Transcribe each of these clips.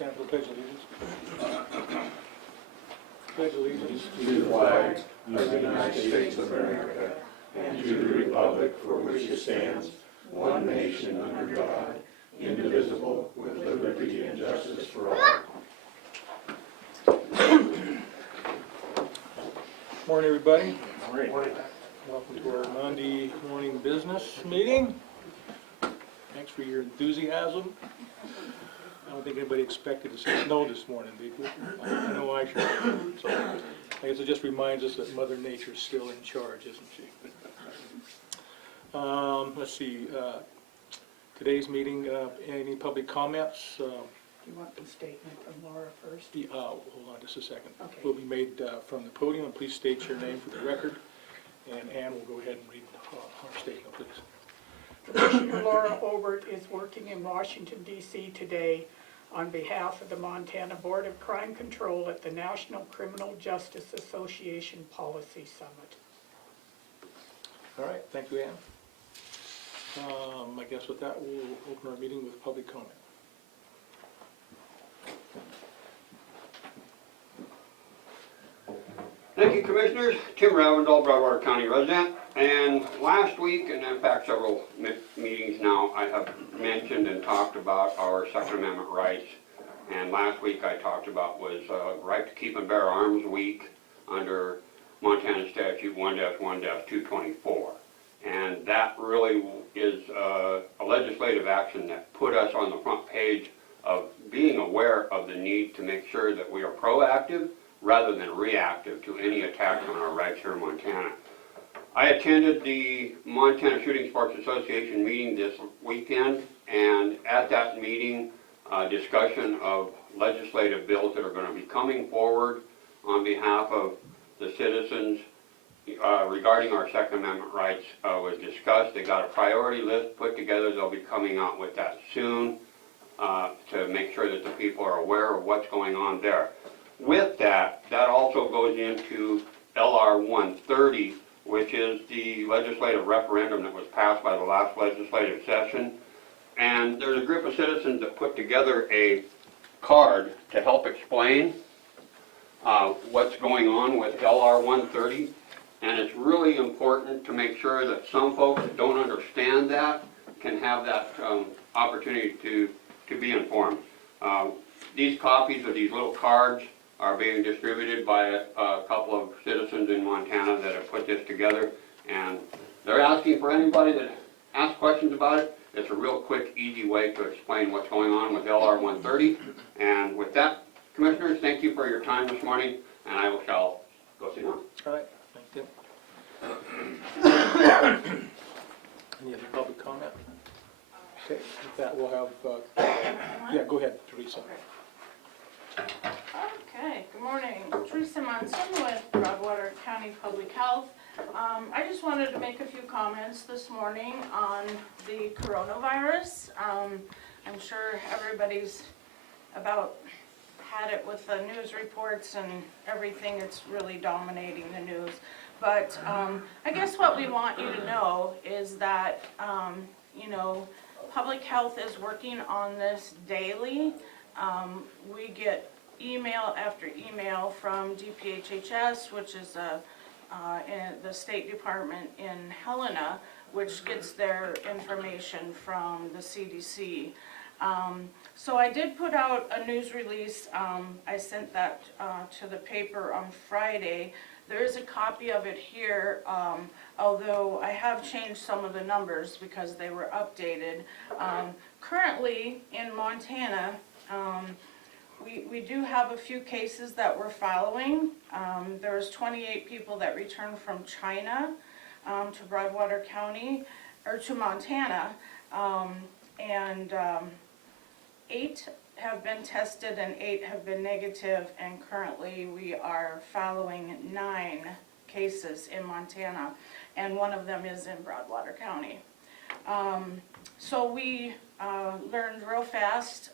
stand for the Pledge of Allegiance. Pledge allegiance to the flag of the United States of America and to the republic for which it stands, one nation under God, indivisible, with liberty and justice for all. Morning, everybody. Morning. Welcome to our Monday morning business meeting. Thanks for your enthusiasm. I don't think anybody expected to see snow this morning, did we? I know I sure did. So I guess it just reminds us that Mother Nature's still in charge, isn't she? Let's see. Today's meeting, any public comments? Do you want the statement from Laura first? Hold on just a second. Okay. Will be made from the podium, and please state your name for the record. And Ann will go ahead and read our statement, please. Commissioner Laura Obert is working in Washington, D.C. today on behalf of the Montana Board of Crime Control at the National Criminal Justice Association Policy Summit. All right, thank you, Ann. I guess with that, we'll open our meeting with public comment. Thank you, Commissioners. Tim Ravendall, Broadwater County resident. And last week, and in fact several meetings now, I have mentioned and talked about our Second Amendment rights. And last week I talked about was right to keep and bear arms week under Montana Statute 1-1-224. And that really is a legislative action that put us on the front page of being aware of the need to make sure that we are proactive rather than reactive to any attacks on our rights here in Montana. I attended the Montana Shooting Sports Association meeting this weekend, and at that meeting, discussion of legislative bills that are going to be coming forward on behalf of the citizens regarding our Second Amendment rights was discussed. They got a priority list put together. They'll be coming out with that soon to make sure that the people are aware of what's going on there. With that, that also goes into LR 130, which is the legislative referendum that was passed by the last legislative session. And there's a group of citizens that put together a card to help explain what's going on with LR 130. And it's really important to make sure that some folks that don't understand that can have that opportunity to be informed. These copies of these little cards are being distributed by a couple of citizens in Montana that have put this together, and they're asking for anybody that asks questions about it. It's a real quick, easy way to explain what's going on with LR 130. And with that, Commissioners, thank you for your time this morning, and I shall go sit down. All right, thank you. Any other public comment? Okay, with that, we'll have, yeah, go ahead, Teresa. Okay, good morning. Teresa Monson with Broadwater County Public Health. I just wanted to make a few comments this morning on the coronavirus. I'm sure everybody's about had it with the news reports and everything. It's really dominating the news. But I guess what we want you to know is that, you know, public health is working on this daily. We get email after email from DPHHS, which is in the State Department in Helena, which gets their information from the CDC. So I did put out a news release. I sent that to the paper on Friday. There is a copy of it here, although I have changed some of the numbers because they were updated. Currently in Montana, we do have a few cases that we're following. There's 28 people that returned from China to Broadwater County, or to Montana, and 8 have been tested and 8 have been negative, and currently we are following 9 cases in Montana, and one of them is in Broadwater County. So we learned real fast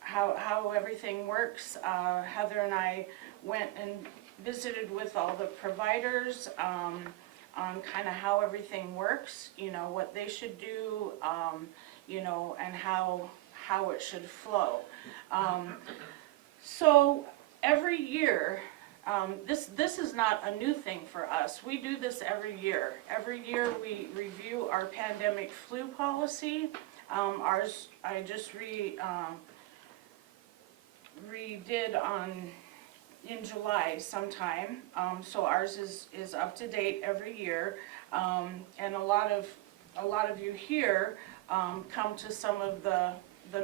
how everything works. Heather and I went and visited with all the providers on kind of how everything works, you know, what they should do, you know, and how how it should flow. So every year, this is not a new thing for us. We do this every year. Every year we review our pandemic flu policy. Ours, I just redid in July sometime. So ours is up to date every year. And a lot of you here come to some of the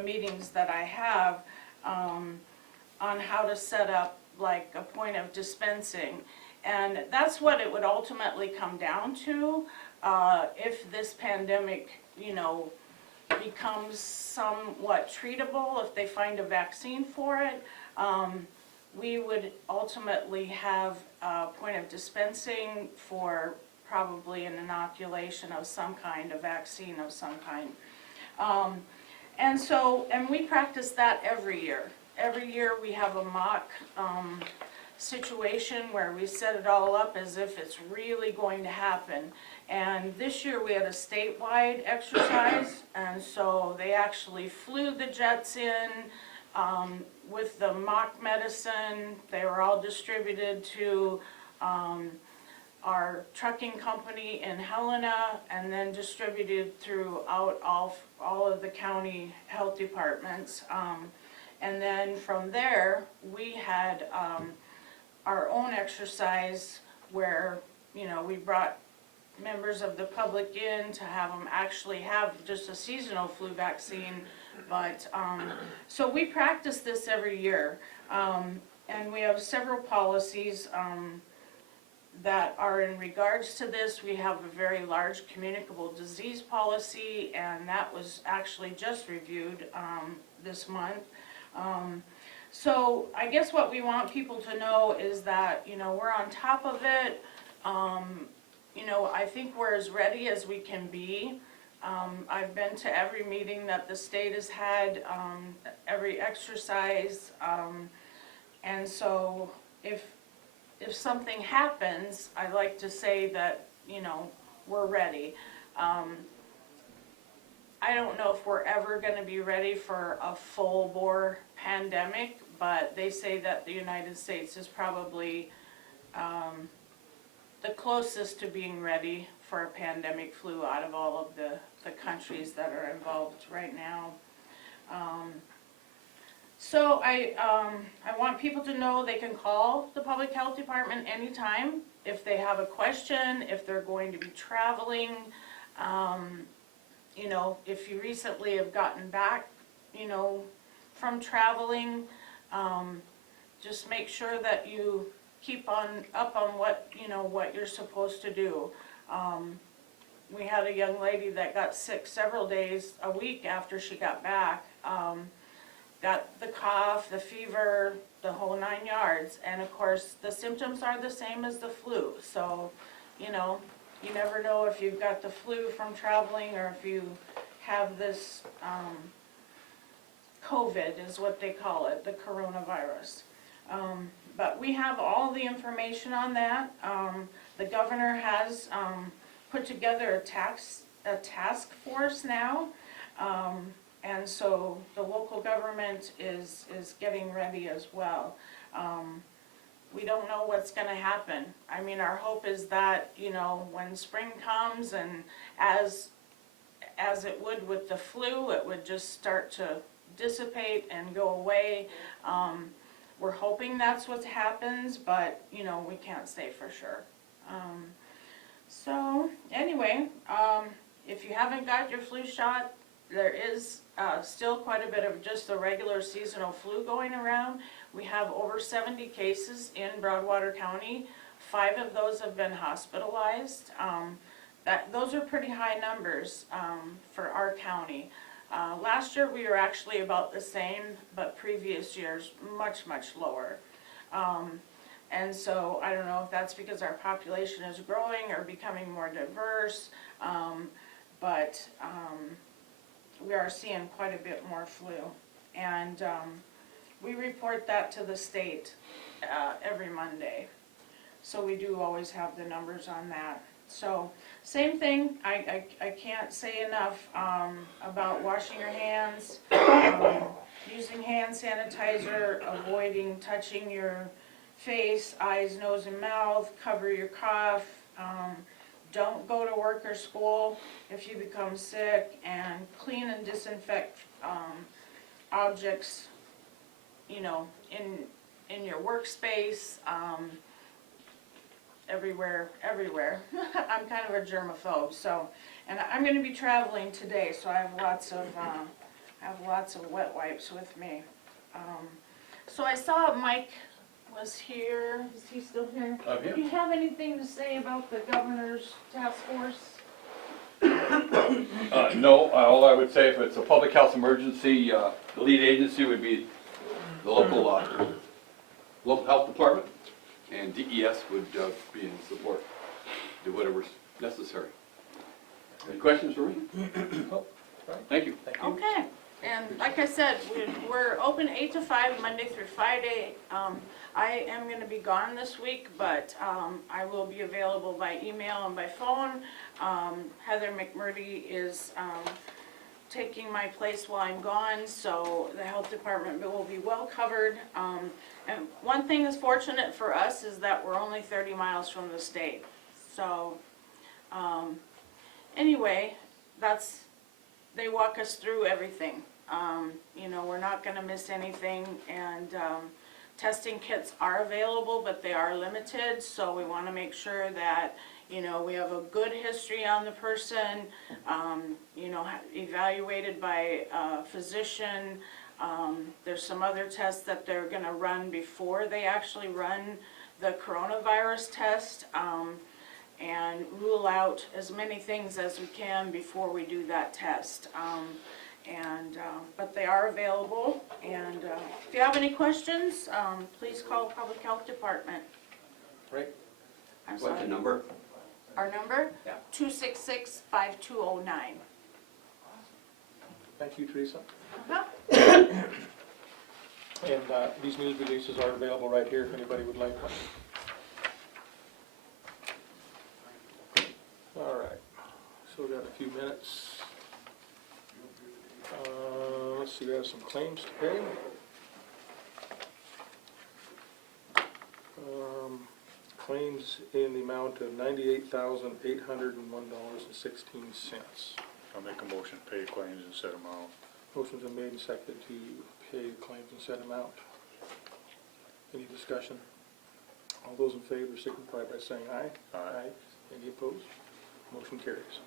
meetings that I have on how to set up like a point of dispensing. And that's what it would ultimately come down to, if this pandemic, becomes somewhat treatable, if they find a vaccine for it. We would ultimately have a point of dispensing for probably an inoculation of some kind, a vaccine of some kind. And we practice that every year. Every year we have a mock situation where we set it all up as if it's really going to happen. And this year we had a statewide exercise, and so they actually flew the jets in with the mock medicine. They were all distributed to our trucking company in Helena, and then distributed throughout all of the county health departments. And then from there, we had our own exercise where, we brought members of the public in to have them actually have just a seasonal flu vaccine. But, so we practice this every year. And we have several policies that are in regards to this. We have a very large communicable disease policy, and that was actually just reviewed this month. So I guess what we want people to know is that, we're on top of it. I think we're as ready as we can be. I've been to every meeting that the state has had, every exercise, and so if something happens, I like to say that, we're ready. I don't know if we're ever going to be ready for a full-bore pandemic, but they say that the United States is probably the closest to being ready for a pandemic flu out of all of the countries that are involved right now. So I want people to know they can call the public health department anytime if they have a question, if they're going to be traveling. If you recently have gotten back, from traveling, just make sure that you keep up on what you're supposed to do. We had a young lady that got sick several days, a week after she got back. Got the cough, the fever, the whole 9 yards, and of course the symptoms are the same as the flu. So, you never know if you've got the flu from traveling or if you have this COVID is what they call it, the coronavirus. But we have all the information on that. The governor has put together a task force now. And so the local government is getting ready as well. We don't know what's going to happen. I mean, our hope is that, when spring comes and as it would with the flu, it would just start to dissipate and go away. We're hoping that's what happens, but, we can't say for sure. So anyway, if you haven't got your flu shot, there is still quite a bit of just the regular seasonal flu going around. We have over 70 cases in Broadwater County. 5 of those have been hospitalized. Those are pretty high numbers for our county. Last year we were actually about the same, but previous years much, much lower. And so I don't know if that's because our population is growing or becoming more diverse, but we are seeing quite a bit more flu. And we report that to the state every Monday. So we do always have the numbers on that. So, same thing, I can't say enough, about washing your hands, using hand sanitizer, avoiding touching your face, eyes, nose, and mouth, cover your cough, don't go to work or school if you become sick, and clean and disinfect, objects, you know, in your workspace, everywhere. I'm kind of a germaphobe, so, and I'm gonna be traveling today, so I have lots of wet wipes with me. So I saw Mike was here, is he still here? Yeah. Do you have anything to say about the governor's task force? No, all I would say, if it's a public health emergency, the lead agency would be the local health department, and DES would be in support, do whatever's necessary. Any questions for me? Oh, right. Thank you. Thank you. Okay, and like I said, we're open 8 to 5, Monday through Friday. I am gonna be gone this week, but I will be available by email and by phone. Heather McMurdy is taking my place while I'm gone, so the health department will be well covered. And one thing that's fortunate for us is that we're only 30 miles from the state. So, anyway, they walk us through everything. You know, we're not gonna miss anything, and testing kits are available, but they are limited, so we wanna make sure that, you know, we have a good history on the person, you know, evaluated by a physician. There's some other tests that they're gonna run before they actually run the coronavirus test, and rule out as many things as we can before we do that test. But they are available, and if you have any questions, please call the Public Health Department. Right. I'm What's sorry. the number? Our number? Yeah. 266-5209. Thank you, Teresa. Uh-huh. And these news releases are available right here if anybody would like one. All right, so we've got a few minutes. Let's see, we have some claims to pay. Claims in the amount of $98,801.16. I'll make a motion to pay claims and set them out. Motion's been made and seconded to pay the claims and set them out. Any discussion? All those in favor signify by saying aye. Aye. Any opposed? Motion carries.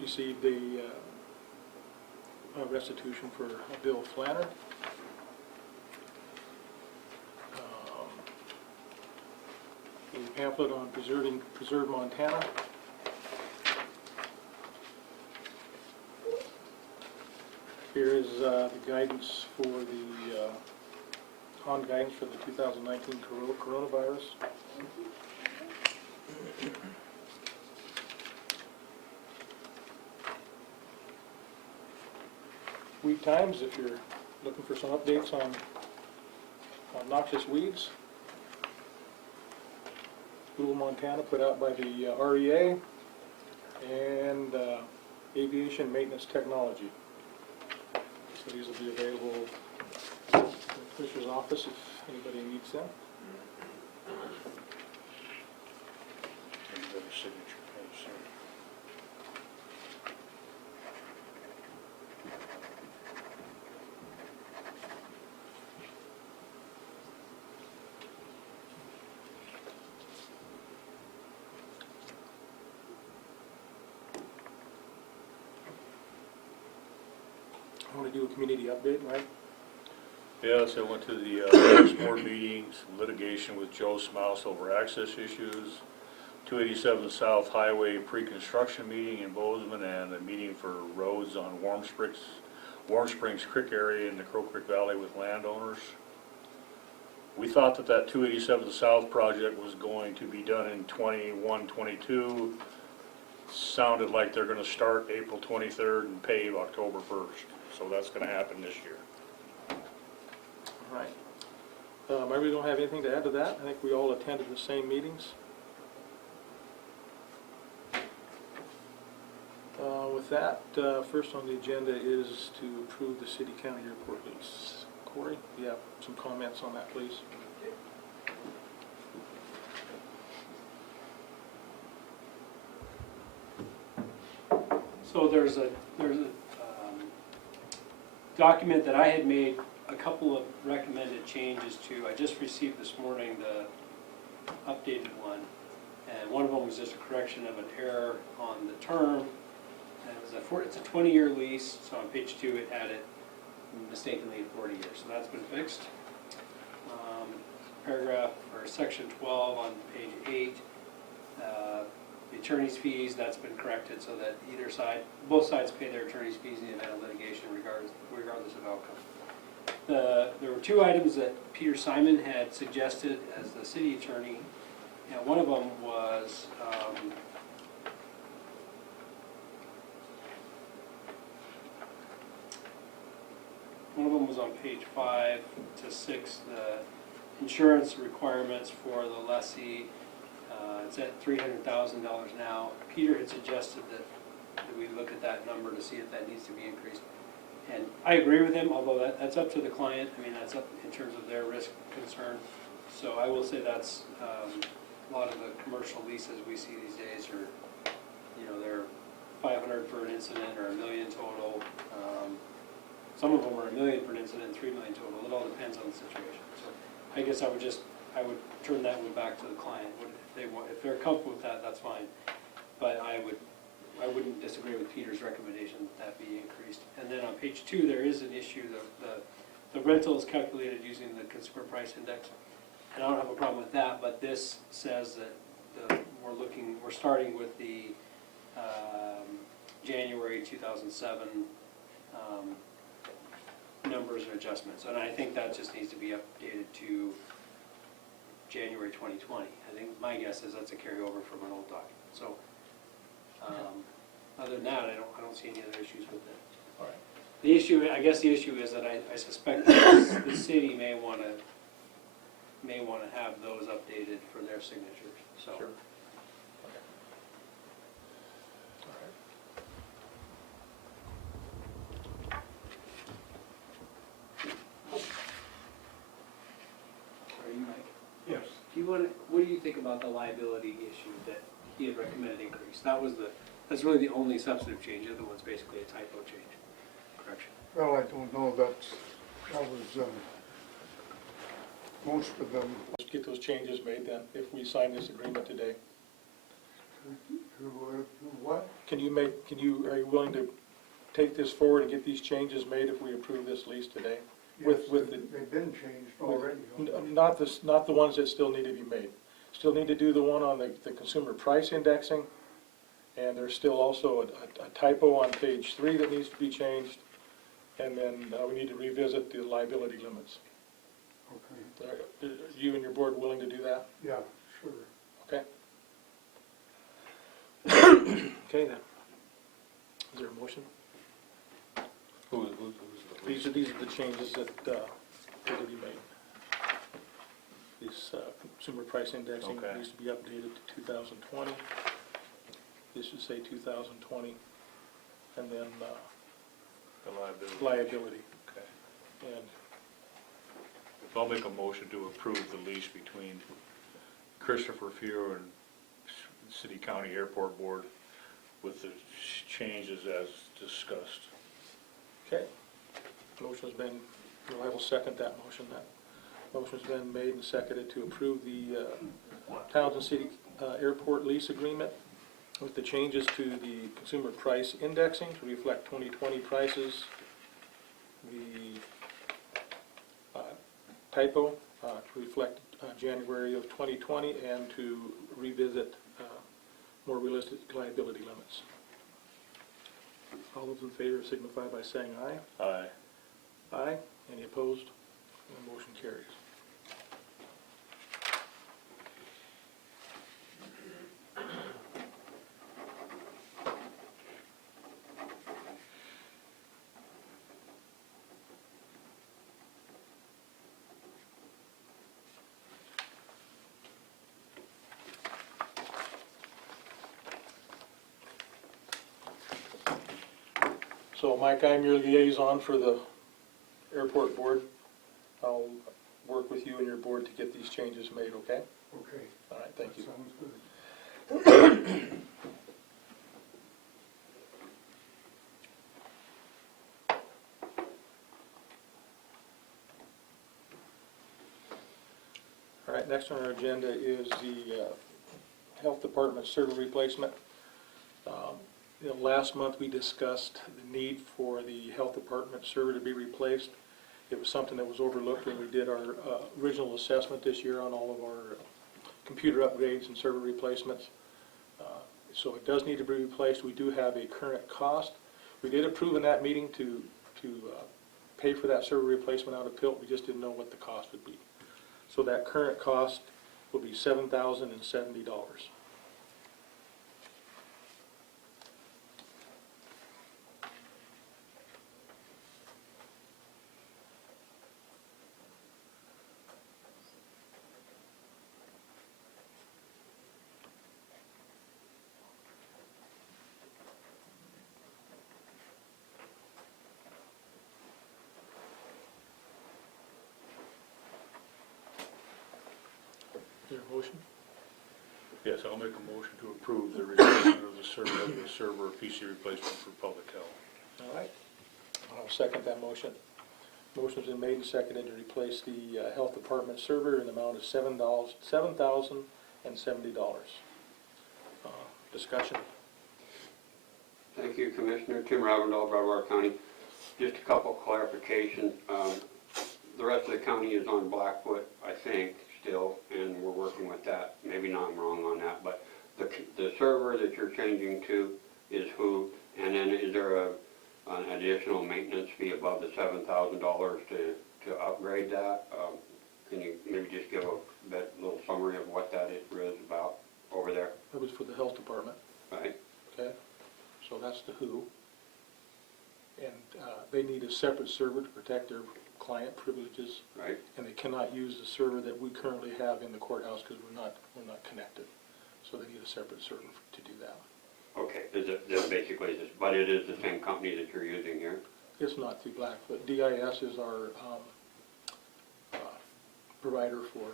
Received the restitution for Bill Flanner. A pamphlet on Preserve Montana. Here is the guidance for the on guidance for the 2019 coronavirus. Weed Times, if you're looking for some updates on noxious weeds. Google Montana, put out by the REA, and Aviation Maintenance Technology. So these will be available in the Commissioner's office if anybody needs them. Any other signature page, sir? I want to do a community update, right? Yes, I went to the next board meeting, some litigation with Joe Smouse over access issues. 287 South Highway pre-construction meeting in Bozeman and a meeting for roads on Warm Springs Creek area in the Crow Creek Valley with landowners. We thought that that 287 South project was going to be done in 21, 22. Sounded like they're gonna start April 23rd and pave October 1st. So that's gonna happen this year. All right. Maybe we don't have anything to add to that. I think we all attended the same meetings. With that, first on the agenda is to approve the city-county airport lease. Corey, you have some comments on that, please? So there's a document that I had made a couple of recommended changes to. I just received this morning the updated one, and one of them was just a correction of an error on the term. And it's a 20-year lease, so on page 2 it had it mistakenly in 40 years, so that's been fixed. Paragraph, or section 12 on page 8, the attorney's fees, that's been corrected so that either side, both sides pay their attorney's fees in the event of litigation regardless of outcome. There were 2 items that Peter Simon had suggested as the city attorney, and one of them was on page 5 to 6, the insurance requirements for the lessee. It's at $300,000 now. Peter had suggested that we look at that number to see if that needs to be increased. And I agree with him, although that's up to the client. I mean, that's up in terms of their risk concern. So I will say that's, a lot of the commercial leases we see these days are, you know, they're 500 for an incident or $1 million total. Some of them are $1 million for an incident, $3 million total. It all depends on the situation. So I guess I would turn that one back to the client. If they're comfortable with that, that's fine. But I wouldn't disagree with Peter's recommendation that be increased. And then on page 2, there is an issue. The rental is calculated using the consumer price index. And I don't have a problem with that, but this says that we're starting with the January 2007 numbers and adjustments. And I think that just needs to be updated to January 2020. I think my guess is that's a carryover from an old document. So other than that, I don't see any other issues with it. All right. The issue is that I suspect that the city may want to have those updated for their signatures. So. Sure. Okay. All right. Are you, Mike? Yes. What do you think about the liability issue that he had recommended increase? That's really the only substantive change. The other one's basically a typo change. Correction. Well, I don't know, that was, most of them, Let's get those changes made then, if we sign this agreement today. what? Are you willing to take this forward and get these changes made if we approve this lease today? Yes, With they've been changed already. Not the ones that still need to be made. Still need to do the one on the consumer price indexing, and there's still also a typo on page 3 that needs to be changed, and then we need to revisit the liability limits. Okay, Are you and your board willing to do that? yeah, sure. Okay. Okay then. Is there a motion? These are the changes that need to be made. This consumer price indexing Okay. needs to be updated to 2020. This should say 2020, and then The liability. liability. Okay. And I'll make a motion to approve the lease between Christopher Fuhr and City County Airport Board with the changes as discussed. okay, motion's been. I will second that motion. That motion's been made and seconded to approve the Townsend City Airport lease agreement with the changes to the consumer price indexing to reflect 2020 prices, the typo to reflect January of 2020, and to revisit more realistic liability limits. All those in favor signify by saying aye. Aye. Aye. Any opposed? The motion carries. So Mike, I'm your liaison for the airport board. I'll work with you and your board to get these changes made, okay? Okay, All right, thank you. sounds good. All right, next on our agenda is the Health Department server replacement. Last month we discussed the need for the Health Department server to be replaced. It was something that was overlooked when we did our original assessment this year on all of our computer upgrades and server replacements. So it does need to be replaced. We do have a current cost. We did approve in that meeting to pay for that server replacement out of PILT. We just didn't know what the cost would be. So that current cost will be $7,070. Is there a motion? Yes, I'll make a motion to approve the replacement of the server PC replacement for public health. All right. I'll second that motion. Motion's been made and seconded to replace the Health Department server in the amount of $7,070. Discussion? Thank you, Commissioner. Tim Ravendall, Broadwater County. Just a couple clarifications. The rest of the county is on Blackfoot, I think, still, and we're working with that. Maybe not, I'm wrong on that, but the server that you're changing to is who? And then is there an additional maintenance fee above the $7,000 to upgrade that? Can you maybe just give a little summary of what that is about over there? That was for the Health Department, Right? okay? So that's the who. And they need a separate server to protect their client privileges, Right? and they cannot use the server that we currently have in the courthouse because we're not connected. So they need a separate server to do that. Okay, this basically is, but it is the same company that you're using here? It's not through Blackfoot. DIS is our provider for,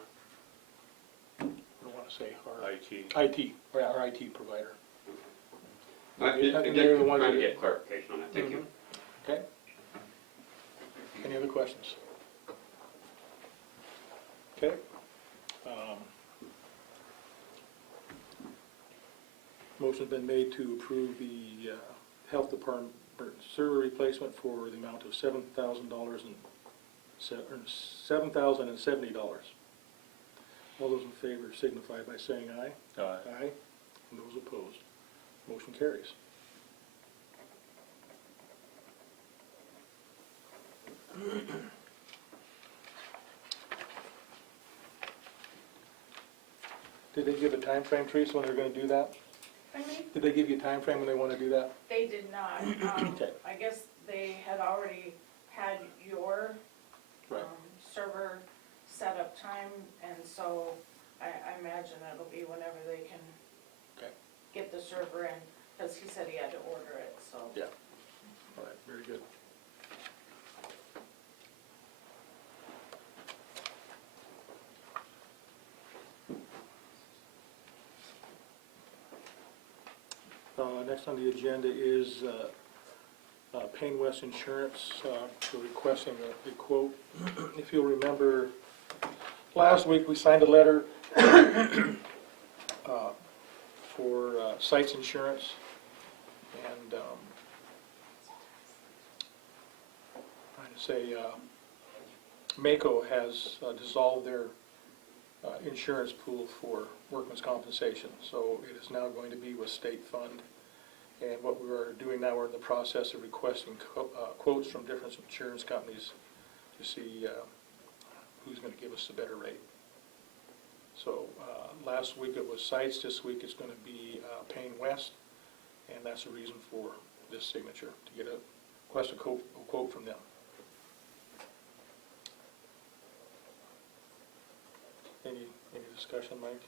I don't want to say our IT. our IT provider. Just they're the ones trying to that- get clarification on that, thank you. Okay? Any other questions? Okay. Motion's been made to approve the Health Department server replacement for the amount of $7,070. All those in favor signify by saying aye. Aye. Aye. And those opposed, motion carries. Did they give a time frame, Teresa, when they're going to do that? Pardon me? Did they give you a time frame when they want to do that? They did not. Okay. I guess they had already had your Right. server setup time, and so I imagine it'll be whenever they can Okay. get the server in, because he said he had to order it, so. Yeah. All right, very good. Next on the agenda is Payne West Insurance for requesting a quote. If you'll remember, last week we signed a letter for Sites Insurance, and trying to say, Mako has dissolved their insurance pool for workman's compensation. So it is now going to be with state fund. And what we are doing now, we're in the process of requesting quotes from different insurance companies to see who's going to give us a better rate. So last week it was Sites, this week it's going to be Payne West, and that's the reason for this signature, to get a request a quote from them. Any discussion, Mike?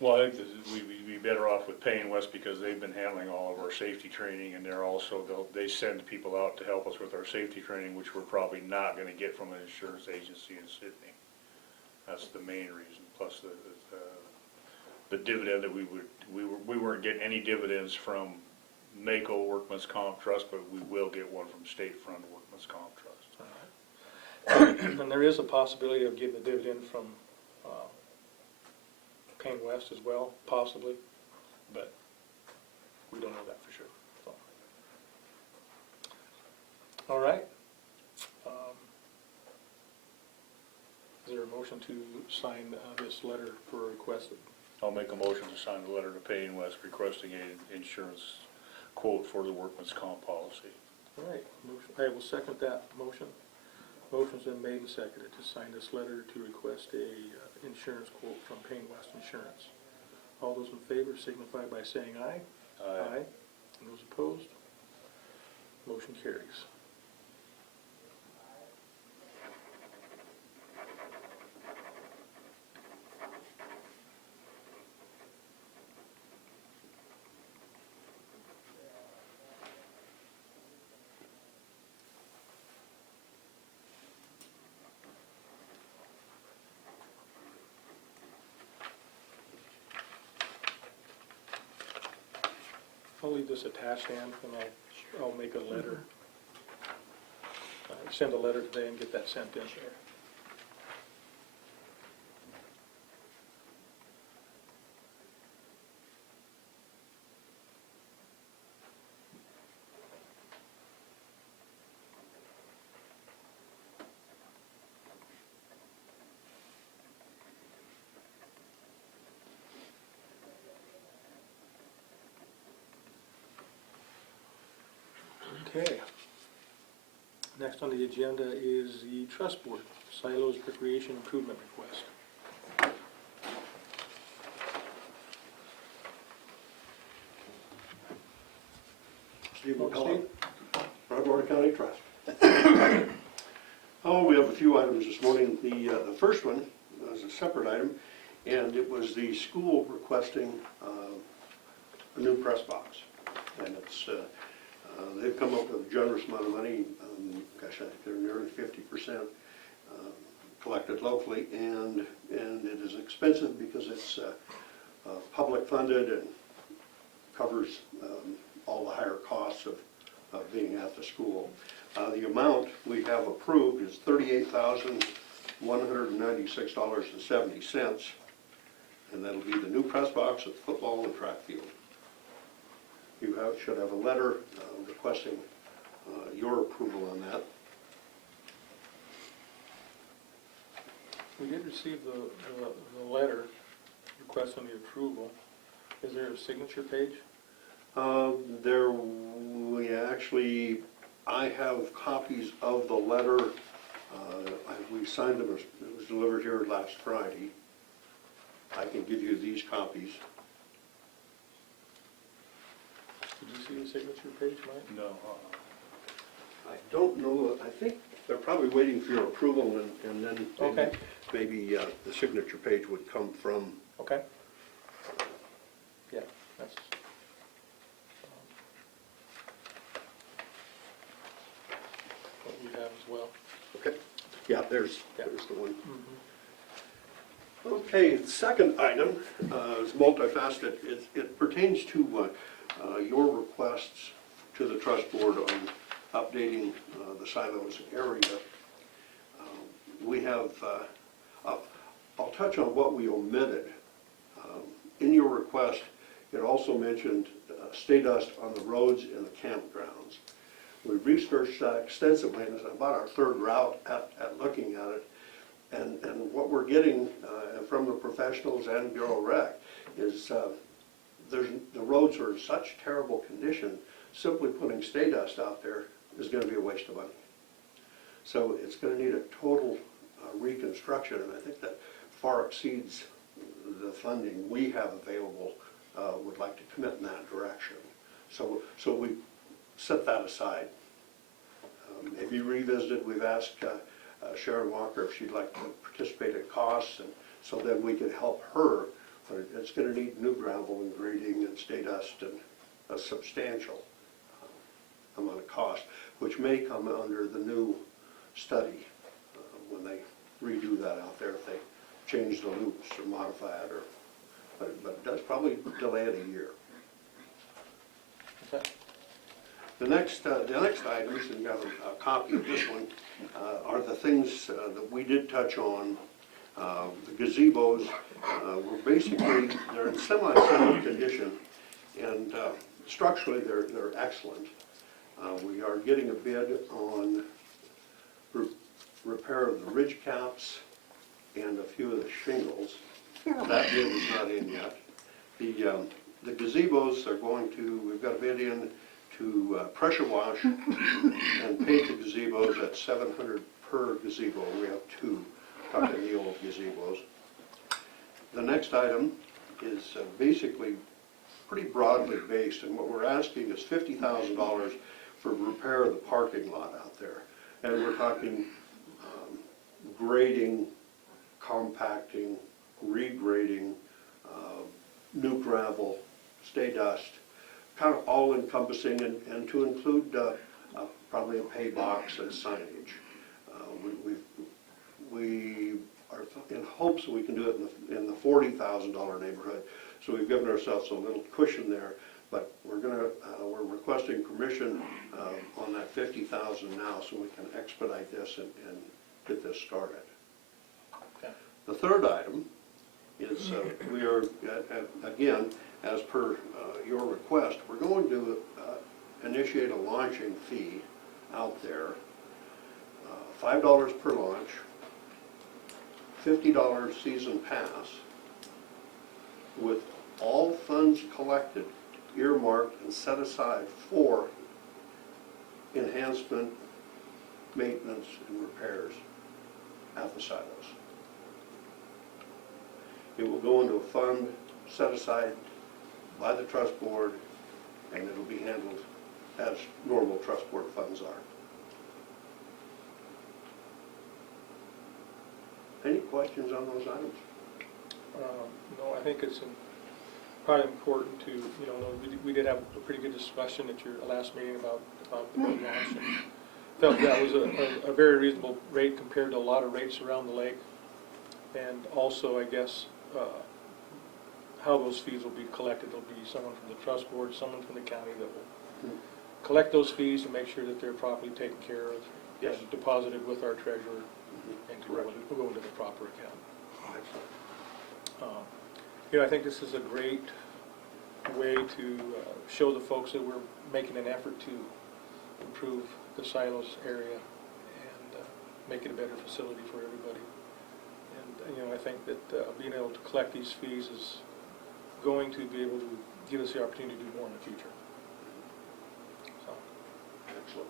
Well, I think we'd be better off with Payne West because they've been handling all of our safety training, and they're also, they send people out to help us with our safety training, which we're probably not gonna get from an insurance agency in Sydney. That's the main reason, plus the dividend that we weren't getting any dividends from Mako Workman's Comp Trust, but we will get one from State Fund Workman's Comp Trust. And there is a possibility of getting a dividend from Payne West as well, possibly, but we don't know that for sure. So. All right. Is there a motion to sign this letter for request? I'll make a motion to sign the letter to Payne West requesting an insurance quote for the workman's comp policy. All right, I will second that motion. Motion's been made and seconded to sign this letter to request a insurance quote from Payne West Insurance. All those in favor signify by saying aye. Aye. And those opposed? Motion carries. I'll leave this attached, Ann, and I'll make a letter. Send a letter today and get that sent in. Sure. Okay. Next on the agenda is the Trust Board, Silos Recreation Improvement Request. Steve Oh, McCullough, Steve? Broadwater County Trust. Oh, we have a few items this morning. The first one is a separate item, and it was the school requesting a new press box. And it's, they've come up with a generous amount of money. Gosh, I think they're nearly 50% collected locally, and it is expensive because it's public funded and covers all the higher costs of being at the school. The amount we have approved is $38,196.70, and that'll be the new press box at the football and track field. You should have a letter requesting your approval on that. We did receive the letter requesting the approval. Is there a signature page? I have copies of the letter. We signed them, it was delivered here last Friday. I can give you these copies. Did you see the signature page, Mike? No. I don't know, I think they're probably waiting for your approval, and then Okay. maybe the signature page would come from. Okay. Yeah, that's. What we have as well. Okay. Yeah, there's Yeah. the one. Mm-hmm. Okay, the second item is multifaceted. It pertains to your requests to the trust board on updating the silos area. We have, I'll touch on what we omitted. In your request, it also mentioned stay dust on the roads and the campgrounds. We researched that extensively, and it's about our third route at looking at it. And what we're getting from the professionals and Bureau Rec is the roads are in such terrible condition, simply putting stay dust out there is gonna be a waste of money. So it's gonna need a total reconstruction, and I think that far exceeds the funding we have available, would like to commit in that direction. So we set that aside. If you revisited, we've asked Sharon Walker if she'd like to participate in costs, and so then we could help her. But it's gonna need new gravel and grading and stay dust and a substantial amount of cost, which may come under the new study when they redo that out there, if they change the loops or modify it, or, but it does probably delay it a year. Okay. The next items, and you have a copy of this one, are the things that we did touch on. The gazebos were basically, they're in semi-similar condition, and structurally they're excellent. We are getting a bid on repair of the ridge caps and a few of the shingles. That bid is not in yet. The gazebos are going to, we've got a bid in to pressure wash and paint the gazebos at $700 per gazebo. We have two tucked in the old gazebos. The next item is basically pretty broadly based, and what we're asking is $50,000 for repair of the parking lot out there. And we're talking grading, compacting, regrading, new gravel, stay dust, kind of all encompassing, and to include probably a pay box and signage. We are in hopes that we can do it in the $40,000 neighborhood. So we've given ourselves a little cushion there, but we're requesting permission on that $50,000 now, so we can expedite this and get this started. Okay. The third item is we are, again, as per your request, we're going to initiate a launching fee out there, $5 per launch, $50 season pass, with all funds collected, earmarked and set aside for enhancement, maintenance, and repairs at the silos. It will go into a fund set aside by the trust board, and it'll be handled as normal trust board funds are. Any questions on those items? No, I think it's probably important to, we did have a pretty good discussion at your last meeting about the boat launch, and felt that was a very reasonable rate compared to a lot of rates around the lake. And also, I guess, how those fees will be collected. There'll be someone from the trust board, someone from the county that will collect those fees and make sure that they're properly taken care of. Yes. And deposited with our treasurer and to Correct. go into the proper account. I think this is a great way to show the folks that we're making an effort to improve the silos area and make it a better facility for everybody. And I think that being able to collect these fees is going to be able to give us the opportunity to do more in the future. So, Excellent.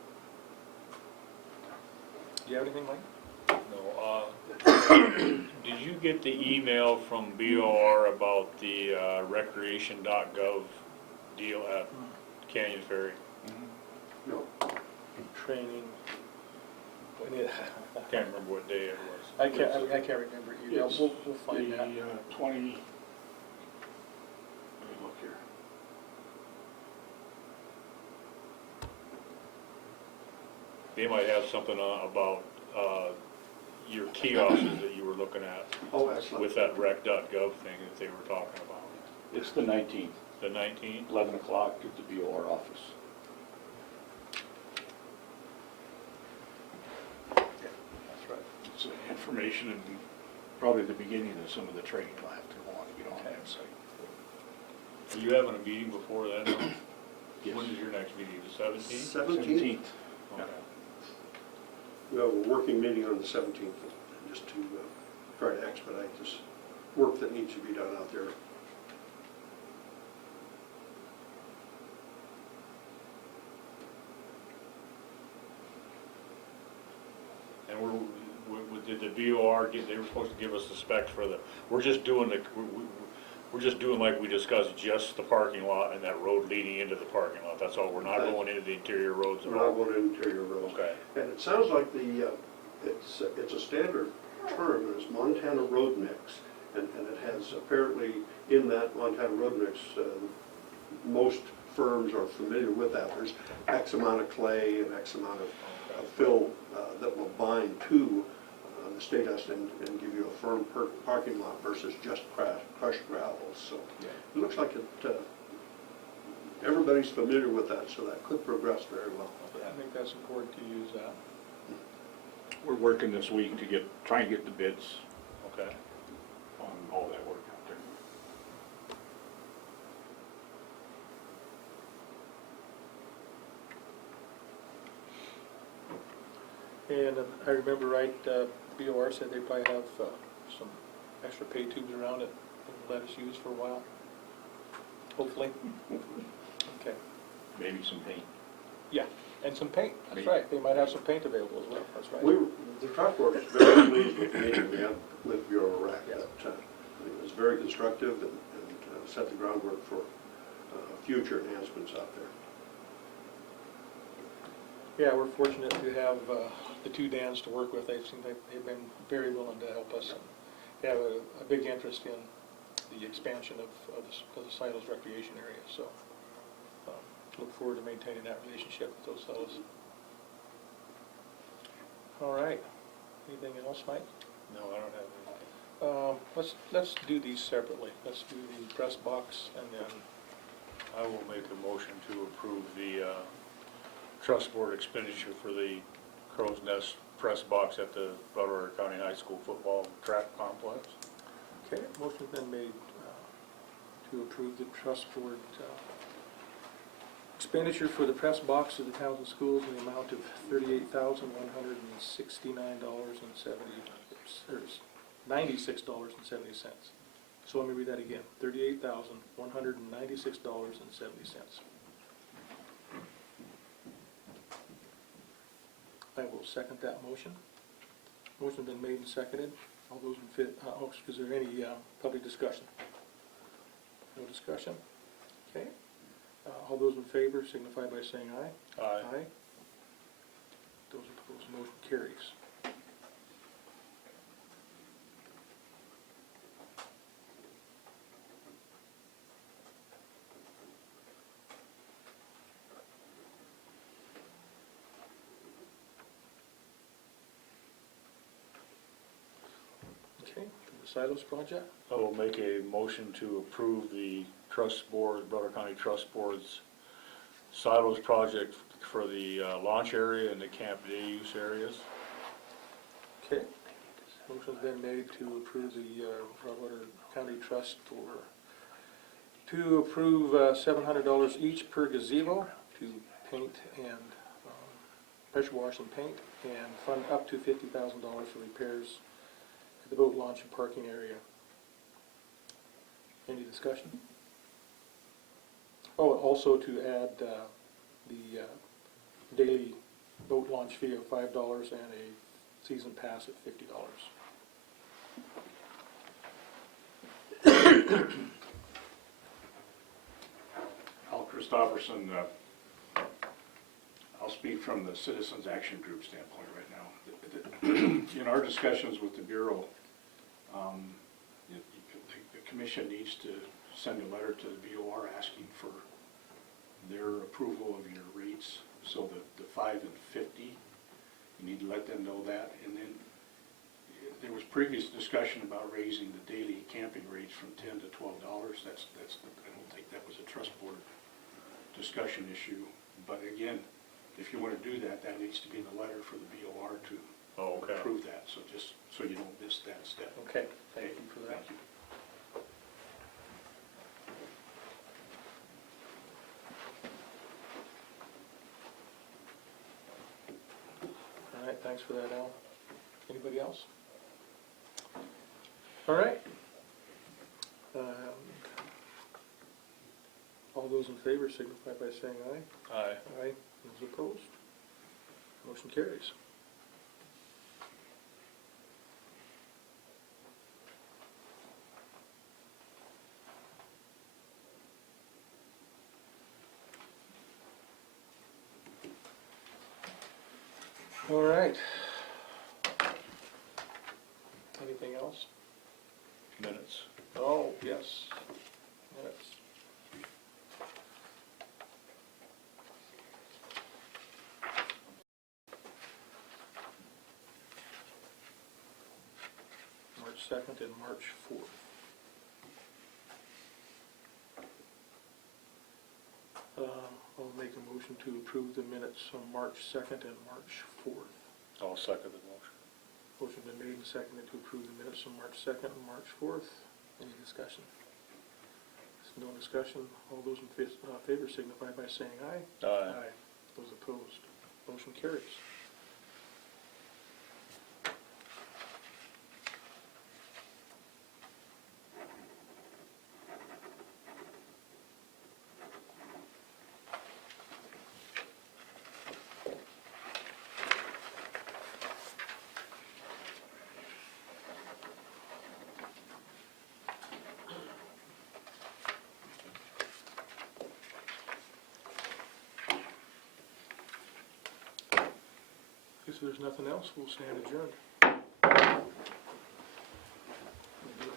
do you have anything, Mike? No, did you get the email from BOR about the recreation.gov deal at Canyon Ferry? No. Training. Can't remember what day it was. I can't remember either. It's We'll find that. 20, let me look here. They might have something about your kiosks that you were looking at Oh, excellent. with that rec.gov thing that they were talking about. It's the 19th, The 19th? 11 o'clock at the BOR office. That's right. It's information and probably the beginning of some of the training we'll have to go on to get on that site. Are you having a meeting before then? Yes. When is your next meeting, the 17th? 17th. Okay. We have a working meeting on the 17th of just to try to expedite this work that needs to be done out there. And did the VOR, they were supposed to give us the specs for the, we're just doing we're just doing like we discussed, just the parking lot and that road leading into the parking lot, that's all, we're not going into the interior roads at We're all? not going to interior roads. Okay, And it sounds like it's a standard term, it's Montana road mix. And it has apparently, in that Montana road mix, most firms are familiar with that. There's X amount of clay and X amount of fill that will bind to the state has and give you a firm parking lot versus just crushed gravel. So it looks like everybody's familiar with that, so that could progress very well. I think that's important to use that. We're working this week to try and get the bids okay. on all that work out there. And I remember right, BOR said they probably have some extra pay tubes around it and let us use for a while. Hopefully. Okay. Maybe some paint. Yeah, and some paint, that's Paint. right. They might have some paint available as well, that's right. The truck board is very pleased with the meeting we had with Bureau Rec. It was very constructive and set the groundwork for future enhancements out there. Yeah, we're fortunate to have the two Dans to work with. They seem like they've been very willing to help us. And they have a big interest in the expansion of the Silos recreation area. So look forward to maintaining that relationship with those fellows. All right. Anything else, Mike? No, I don't have anything. Let's do these separately. Let's do the press box and then I will make a motion to approve the trust board expenditure for the Crow's Nest press box at the Broadwater County High School football track complex. okay. Motion's been made to approve the trust board expenditure for the press box of the towns and schools in the amount of $96.70. So let me read that again, $38,196.70. I will second that motion. Motion's been made and seconded. All those in favor, is there any public discussion? No discussion? Okay. All those in favor signify by saying aye. Aye. Those opposed, motion carries. Okay, the Silos project. I will make a motion to approve the trust board, Broadwater County Trust Board's silos project for the launch area and the camp day use areas. Okay. Motion's been made to approve the Broadwater County Trust to approve $700 each per gazebo to paint and pressure wash and paint, and fund up to $50,000 for repairs at the boat launch and parking area. Any discussion? Oh, also to add the daily boat launch fee of $5 and a season pass at $50. Al Christopherson, I'll speak from the Citizens Action Group standpoint right now. In our discussions with the Bureau, the Commission needs to send a letter to the BOR asking for their approval of your rates, so that the 5 and 50, you need to let them know that. And then there was previous discussion about raising the daily camping rates from $10 to $12. I don't think that was a trust board discussion issue. But again, if you want to do that, that needs to be in the letter for the BOR to Oh, okay. approve that. So just so you don't miss that step. Okay, thank you for that. Thank you. All right, thanks for that, Al. Anybody else? those in favor signify by saying aye. Aye. Aye. Those opposed? Motion carries. All right. Anything else? Minutes. Oh, yes. Minutes. March 2nd and March 4th. I'll make a motion to approve the minutes on March 2nd and March 4th. I'll second the motion. Motion been made and seconded to approve the minutes on March 2nd and March 4th. Any discussion? There's no discussion. All those in favor signify by saying aye. Aye. Those opposed? Motion carries. If there's nothing else, we'll stand adjourned.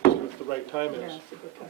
See what the right time Yeah, is. it's a good time.